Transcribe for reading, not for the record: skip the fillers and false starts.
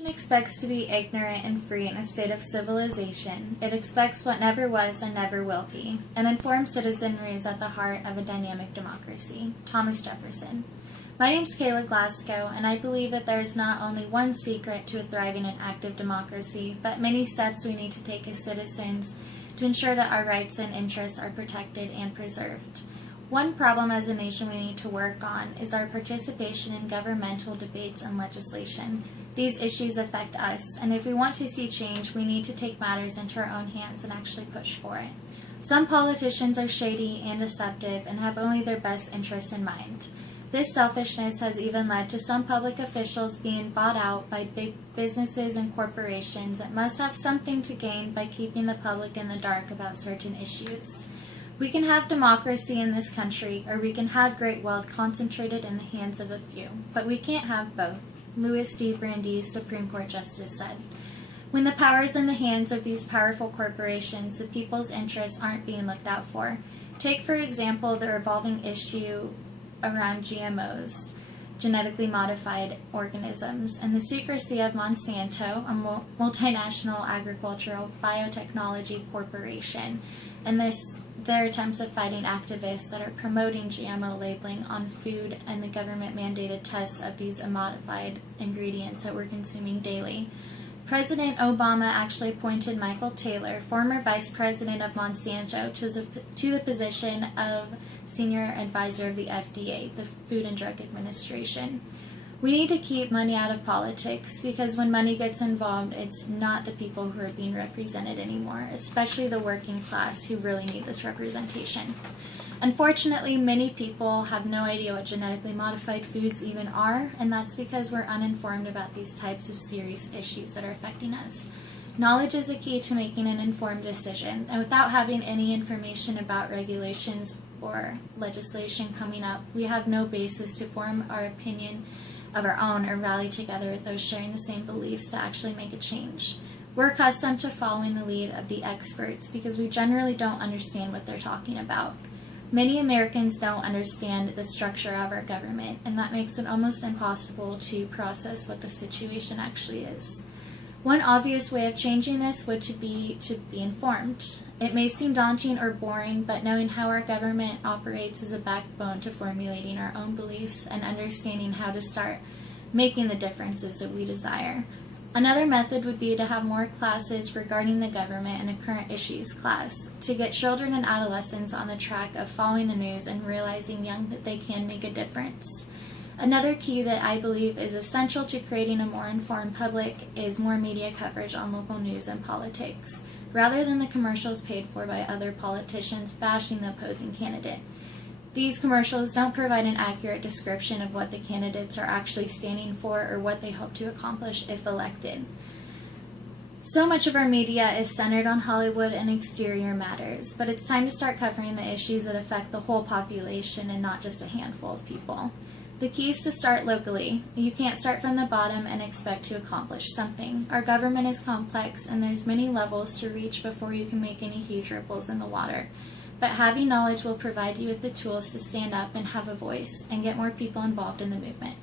It expects to be ignorant and free in a state of civilization. It expects what never was and never will be. An informed citizenry is at the heart of a dynamic democracy. Thomas Jefferson. My name is Kayla Glasgow, and I believe that there is not only one secret to a thriving and active democracy, but many steps we need to take as citizens to ensure that our rights and interests are protected and preserved. One problem as a nation we need to work on is our participation in governmental debates and legislation. These issues affect us, and if we want to see change, we need to take matters into our own hands and actually push for it. Some politicians are shady and deceptive and have only their best interests in mind. This selfishness has even led to some public officials being bought out by big businesses and corporations that must have something to gain by keeping the public in the dark about certain issues. We can have democracy in this country, or we can have great wealth concentrated in the hands of a few, but we can't have both, Louis D. Brandeis, Supreme Court Justice, said. When the power is in the hands of these powerful corporations, the people's interests aren't being looked out for. Take, for example, the revolving issue around GMOs, genetically modified organisms, and the secrecy of Monsanto, a multinational agricultural biotechnology corporation, and their attempts of fighting activists that are promoting GMO labeling on food and the government-mandated tests of these modified ingredients that we're consuming daily. President Obama actually appointed Michael Taylor, former vice president of Monsanto, to the position of senior advisor of the FDA, the Food and Drug Administration. We need to keep money out of politics because when money gets involved, it's not the people who are being represented anymore, especially the working class who really need this representation. Unfortunately, many people have no idea what genetically modified foods even are, and that's because we're uninformed about these types of serious issues that are affecting us. Knowledge is the key to making an informed decision, and without having any information about regulations or legislation coming up, we have no basis to form our opinion of our own or rally together with those sharing the same beliefs to actually make a change. We're accustomed to following the lead of the experts because we generally don't understand what they're talking about. Many Americans don't understand the structure of our government, and that makes it almost impossible to process what the situation actually is. One obvious way of changing this would be to be informed. It may seem daunting or boring, but knowing how our government operates is a backbone to formulating our own beliefs and understanding how to start making the differences that we desire. Another method would be to have more classes regarding the government in a current issues class, to get children and adolescents on the track of following the news and realizing young that they can make a difference. Another key that I believe is essential to creating a more informed public is more media coverage on local news and politics, rather than the commercials paid for by other politicians bashing the opposing candidate. These commercials don't provide an accurate description of what the candidates are actually standing for or what they hope to accomplish if elected. So much of our media is centered on Hollywood and exterior matters, but it's time to start covering the issues that affect the whole population and not just a handful of people. The key is to start locally. You can't start from the bottom and expect to accomplish something. Our government is complex and there's many levels to reach before you can make any huge ripples in the water. But having knowledge will provide you with the tools to stand up and have a voice and get more people involved in the movement.